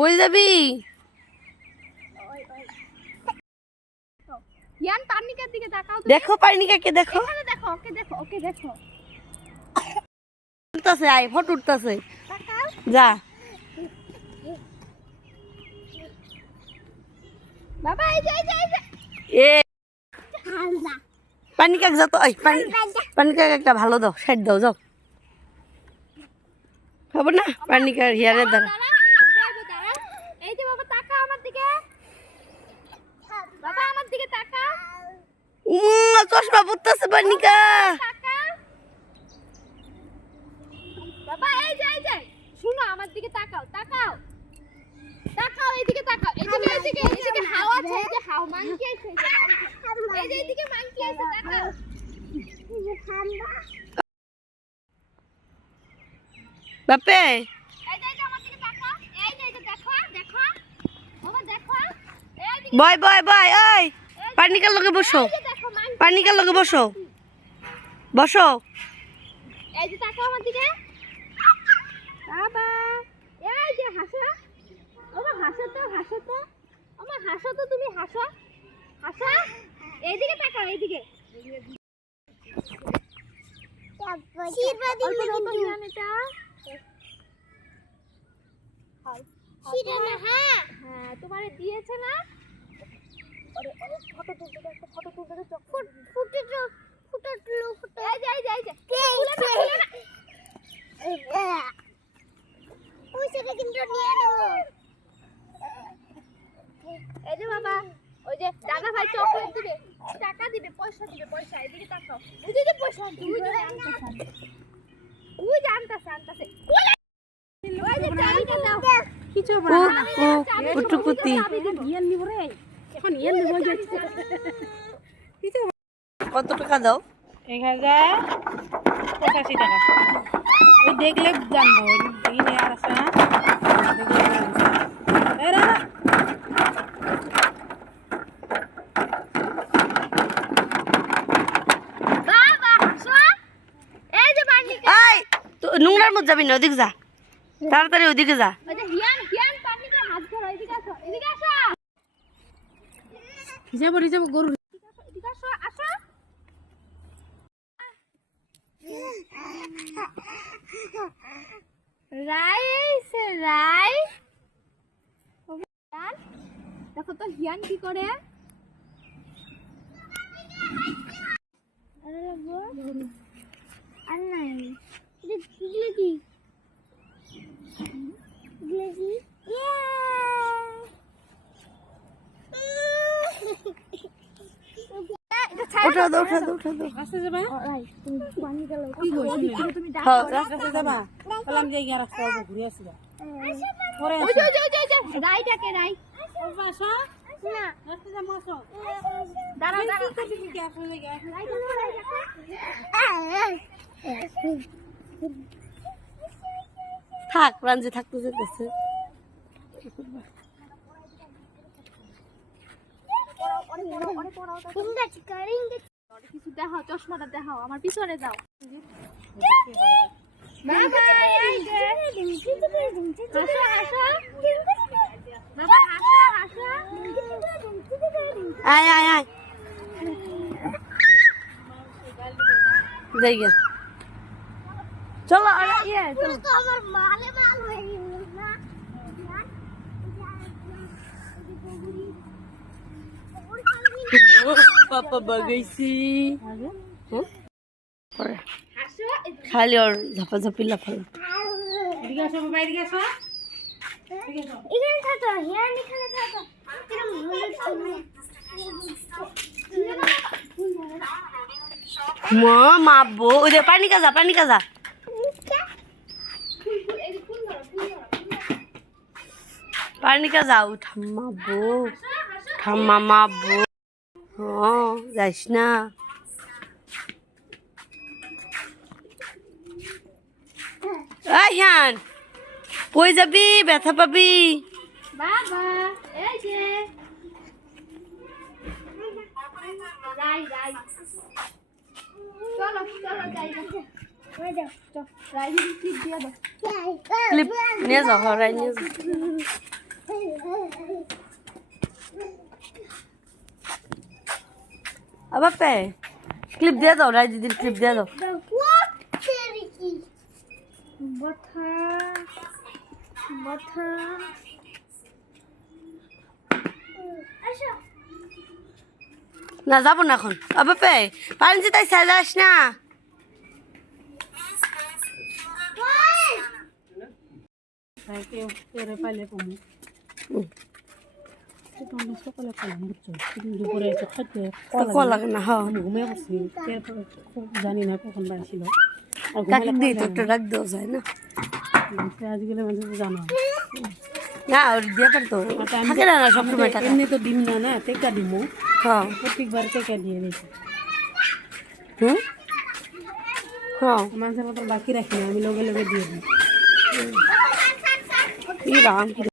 কই যাবি? ইয়ান পানিকার দিকে তাকাও তো। দেখো পানিকাকে দেখো। এখানে দেখো, ওকে দেখো, ওকে দেখো। উঠতাছে, আয় ফটো উঠতাছে। তাকাও। যা। বাবা এই যে এই যে এই যে। এ পানিকাক যা তো, এই পানিকাক একটা ভালো দাও, সাইড দাও, যাও। হবে না পানিকার হিয়ারের দ্বারা। এই যে বাবা তাকাও আমার দিকে। বাবা আমার দিকে তাকাও। চশমা পড়তেছে পানিকা। বাবা এই যে শুনো আমার দিকে তাকাও তাকাও তাকাও এইদিকে তাকাও এইদিকে হাওয়া আছে এই যে হাওয়া মাংকি আছে এই যে এইদিকে মাংকি আছে তাকাও বাপে এই যে আমার দিকে তাকাও এই যে দেখো দেখো বাবা দেখো এইদিকে বয় বয় বয় ওই পানিকার লগে বসো এই যে দেখো মাংকি পানিকার লগে বসো বসো এই যে তাকাও আমার দিকে বাবা এই যে হাসো বাবা হাসো তো আমার হাসো তো তুমি হাসো হাসো এইদিকে তাকাও এইদিকে হ্যাঁ তোমারে দিয়েছে না ফটো তুলতে একটা ফটো তুলতে এই যে ওই সেটা কিন্তু নিয়ে নাও এই যে বাবা ওই যে দাদা ভাই চকলেট দিবে টাকা দিবে পয়সা এদিকে তাকাও ওই যে পয়সা ওই জানতাছে ওই যে চাবিটা দাও কিছু বড় না কুটুকুতি ইয়ান নিব রে এখন ইয়ান নিব যাচ্ছে কত টাকা দাও 1085 টাকা ওই দেখলে জানবো দেখি আর আছে না এরা বাবা হাসো এই যে পানি এই তো নোংরার মধ্যে যাবি না, ওদিকে যা, তাড়াতাড়ি ওদিকে যা। ওই যে হিয়ান পানিতে হাত ধরো এদিকে আসো যাব গরু এদিকে আসো রাই দেখো তো হিয়ান কি করে আর নাই উঠা দাও রাস্তা যাবা কি তুমি হ্যাঁ রাস্তা যাবা বললাম যে গিয়া রাস্তা ঘুরে আসবা পরে ওই যে রাইটাকে রাই আসো না রাস্তা যাবো আসো দাঁড়া তুমি কি আসলে গিয়া থাক রাঞ্জি থাকতে যেতেছে। কিছু দেখাও চশমাটা দেখাও আমার পিছনে যাও বাবা হাসো আয় যাই গে চলো চলো পাপা বাগাইছি খালি ওর ঝাপাঝাপি লাফালো। এদিকে আসো বাবা এদিকে আসো মা মাপবো ওই যে পানি কাজা পানি কাজা ঠাম্মা মাপবো যাইস না হ্যান কই যাবি ব্যথা পাবি বাবা এই যে রাই চলো যাই রাই ক্লিপ দিয়ে দাও ক্লিপ নিয়ে যাও রাই নিয়ে যাও আবার পে ক্লিপ দিয়ে দাও রাই দিদির ক্লিপ দিয়ে দাও বথা বথা আসো না যাবো না এখন আবার পে পারেন তাই সাজাস না কেউ কেড়ে পাইলে কমু সকালে পেলাম বুঝছো দুপুরে তো খাইতে কল লাগে না হ্যাঁ আমি ঘুমিয়ে পড়ছি এরপরে খুব জানি না কখন বাড়ছিল আর কাকে ঘুমালে দিই তো একটু রাখ দেওয়া যায় না আজগুলো মানুষ জানো না ওর দিয়ে পারতো থাকে না সবসময় টাকা এমনি তো ডিম না না টেকা ডিমও হ্যাঁ প্রত্যেকবার টেকা দিয়ে দিয়েছি হুম হ্যাঁ মানুষের মতো বাকি রাখি না আমি লগে লগে দিয়ে দিই কি রাম